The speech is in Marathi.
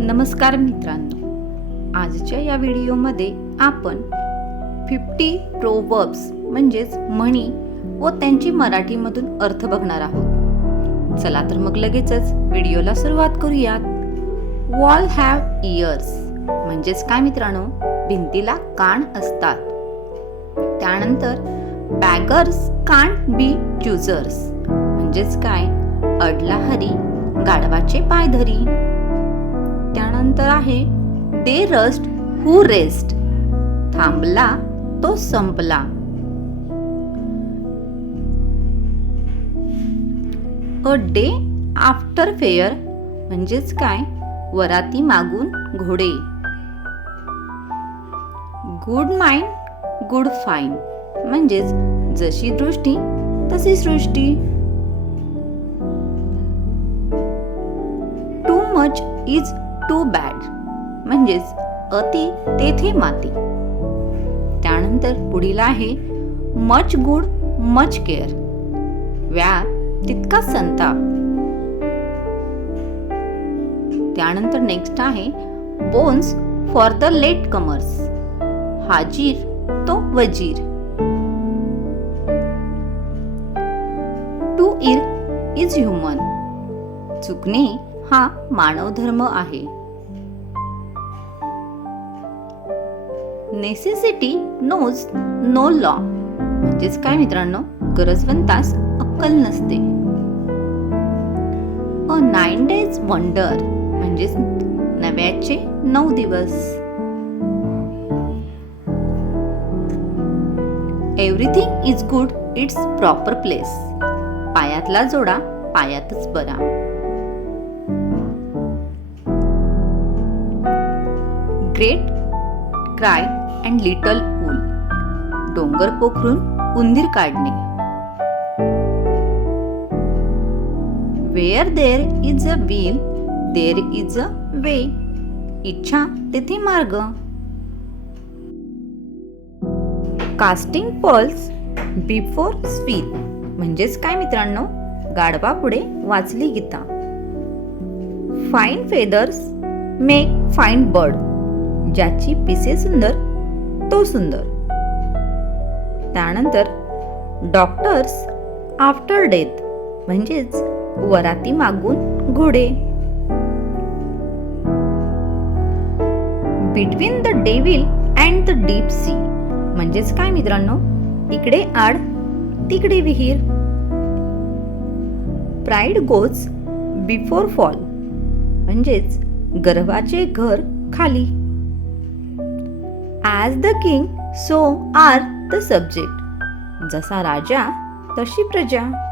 नमस्कार मित्रांनो. आजच्या या व्हिडिओमध्ये आपण फिफ्टी प्रोवर्ब्स म्हणजेच म्हणी व त्यांची मराठीमधून अर्थ बघणार आहोत. चला तर मग लगेचच व्हिडिओला सुरुवात करूयात. वॉल हॅव इयर्स म्हणजेच काय मित्रांनो? भिंतीला कान असतात. त्यानंतर बॅगर्स कान बी चुजर्स म्हणजेच काय? अडला हरी गाढवाचे पाय धरी त्यानंतर आहे. दे रस्ट हू रेस्ट थांबला तो संपला. अ डे आफ्टर फेअर म्हणजेच काय? वराती मागून घोडे. गुड माइंड गुड फाईन म्हणजेच जशी दृष्टी तशी सृष्टी. Too much is too bad म्हणजेच अति तेथे माती. त्यानंतर पुढील आहे मच गुड मच केअर व्या तितका संताप. त्यानंतर नेक्स्ट आहे bones for the late comers हाजीर तो वजीर. टू इर इज ह्युमन चुकणे हा मानवधर्म आहे. नेसेसिटी नोज नो लॉ म्हणजेच काय मित्रांनो? गरजवंतास अक्कल नसते. अ नाईन डेज वंडर म्हणजेच नव्याचे नऊ दिवस. Everything is good its proper place पायातला जोडा पायातच बरा. Great cry and little wool डोंगर पोखरून उंदीर काढणे. Where there is a will there is a way इच्छा तेथे मार्ग. कास्टिंग पल्स बिफोर स्पीड म्हणजेच काय मित्रांनो? गाढवा पुढे वाचली Gita. Fine feathers make fine bird ज्याची पिसे सुंदर तो सुंदर. त्यानंतर डॉक्टर्स आफ्टर डेथ म्हणजेच वराती मागून घोडे. Between the devil and the deep sea म्हणजेच काय मित्रांनो? इकडे आड तिकडे विहीर. प्राईड गोज बिफोर फॉल म्हणजेच गर्वाचे घर खाली. As the king so are the subject जसा राजा तशी प्रजा.